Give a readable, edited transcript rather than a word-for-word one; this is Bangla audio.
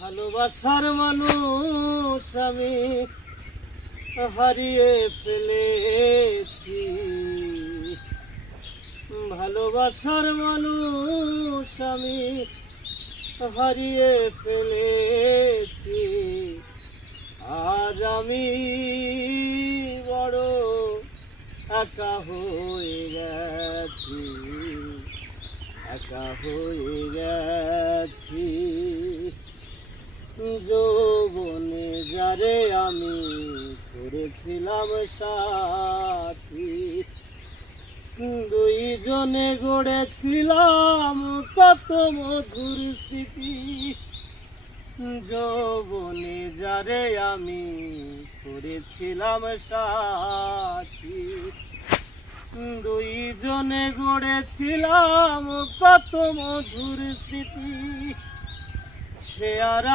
ভালোবাসার মানুষ আমি হারিয়ে ফেলেছি। ভালোবাসার মানুষ আমি হারিয়ে ফেলেছি। আজ আমি বড় একা হয়ে গেছি, একা হয়ে গেছি। যৌবনে যারে আমি করেছিলাম সাথী, দুইজনে গড়েছিলাম কত মধুর স্মৃতি। যৌবনে যারে আমি করেছিলাম সাথী, দুইজনে গড়েছিলাম কত মধুর স্মৃতি। সে আর